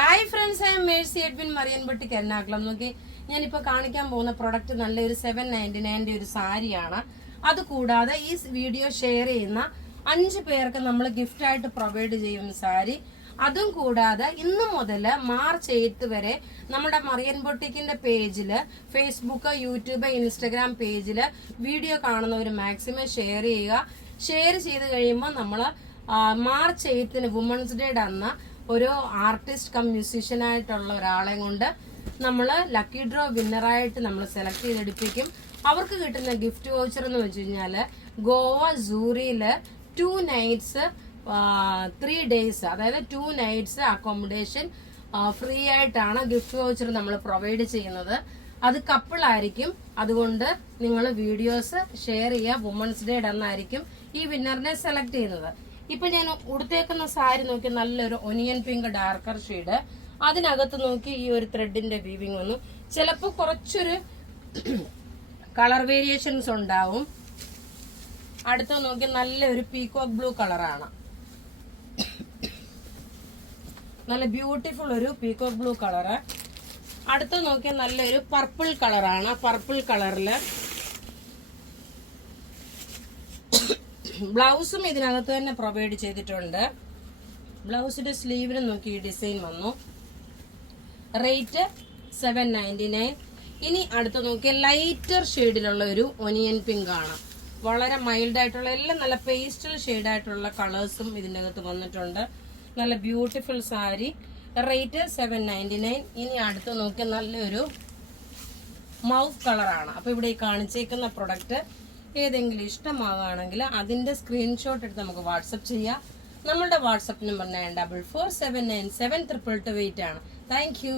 Hi friends, I am Mercy Edwin മറിയൻപട്ടിക്ക് എറണാകുളം. നോക്കി, ഞാനിപ്പോൾ കാണിക്കാൻ പോകുന്ന പ്രൊഡക്റ്റ് നല്ലൊരു 799 ഒരു സാരിയാണ്. അതുകൂടാതെ ഈ വീഡിയോ ഷെയർ ചെയ്യുന്ന 5 പേർക്ക് നമ്മൾ ഗിഫ്റ്റ് ആയിട്ട് പ്രൊവൈഡ് ചെയ്യും സാരി. അതും കൂടാതെ ഇന്നു മുതൽ മാർച്ച് 8 വരെ നമ്മുടെ മറിയൻ ബൊട്ടിക്കിന്റെ പേജില്, ഫേസ്ബുക്ക്, യൂട്യൂബ്, ഇൻസ്റ്റഗ്രാം പേജില് വീഡിയോ കാണുന്നവർ മാക്സിമം ഷെയർ ചെയ്യുക. ഷെയർ ചെയ്ത് കഴിയുമ്പോൾ നമ്മൾ മാർച്ച് 8 വുമൻസ് ഡേയുടെ അന്ന് ഒരു ആർട്ടിസ്റ്റ് കം മ്യൂസീഷ്യൻ ആയിട്ടുള്ള ഒരാളെ കൊണ്ട് നമ്മൾ ലക്കി ഡ്രോ വിന്നറായിട്ട് നമ്മൾ സെലക്ട് ചെയ്തെടുപ്പിക്കും. അവർക്ക് കിട്ടുന്ന ഗിഫ്റ്റ് വൗച്ചർ എന്ന് വെച്ച് കഴിഞ്ഞാല് ഗോവ സൂറിയില് 2 നൈറ്റ്സ് 3 ഡേയ്സ്, അതായത് 2 നൈറ്റ്സ് അക്കോമഡേഷൻ ഫ്രീ ആയിട്ടാണ് ഗിഫ്റ്റ് വൗച്ചർ നമ്മൾ പ്രൊവൈഡ് ചെയ്യുന്നത്. അത് കപ്പിൾ ആയിരിക്കും. അതുകൊണ്ട് നിങ്ങൾ വീഡിയോസ് ഷെയർ ചെയ്യുക. വുമൻസ് ഡേ അന്നായിരിക്കും ഈ വിന്നറിനെ സെലക്ട് ചെയ്യുന്നത്. ഇപ്പൊ ഞാൻ ഉടുത്തേക്കുന്ന സാരി നോക്കി, നല്ലൊരു ഒനിയൻ പിങ്ക് ഡാർക്കർ ഷെയ്ഡ്. അതിനകത്ത് നോക്കി ഈ ഒരു ത്രെഡിന്റെ വീവിങ് വന്നു. ചിലപ്പോൾ കുറച്ചൊരു കളർ വേരിയേഷൻസ് ഉണ്ടാവും. അടുത്ത നോക്കി നല്ലൊരു പീകോക്ക് ബ്ലൂ കളറാണ്. നല്ല ബ്യൂട്ടിഫുൾ ഒരു പീകോക്ക് ബ്ലൂ കളറ്. അടുത്ത നോക്കിയാൽ നല്ലൊരു പർപ്പിൾ കളറാണ്. പർപ്പിൾ കളറില് ബ്ലൗസും ഇതിനകത്ത് തന്നെ പ്രൊവൈഡ് ചെയ്തിട്ടുണ്ട്. ബ്ലൗസിന്റെ സ്ലീവിന് നോക്കി ഈ ഡിസൈൻ വന്നു. റേറ്റ് 799. ഇനി അടുത്ത നോക്കിയാൽ ലൈറ്റർ ഷെയ്ഡിലുള്ള ഒരു ഒനിയൻ പിങ്ക് ആണ്. വളരെ മൈൽഡ് ആയിട്ടുള്ള, എല്ലാം നല്ല പേസ്റ്റൽ ഷെയ്ഡായിട്ടുള്ള കളേഴ്സും ഇതിൻ്റെ അകത്ത് വന്നിട്ടുണ്ട്. നല്ല ബ്യൂട്ടിഫുൾ സാരി. റേറ്റ് 799. ഇനി അടുത്ത് നോക്കിയാൽ നല്ലൊരു മൗഫ് കളറാണ്. അപ്പൊ ഇവിടെ ഈ കാണിച്ചേക്കുന്ന പ്രൊഡക്റ്റ് ഏതെങ്കിലും ഇഷ്ടമാവുകയാണെങ്കിൽ അതിന്റെ സ്ക്രീൻഷോട്ട് എടുത്ത് നമുക്ക് വാട്സപ്പ് ചെയ്യാം. നമ്മളുടെ വാട്സപ്പ് നമ്പർ 9447972228 ആണ്. Thank you.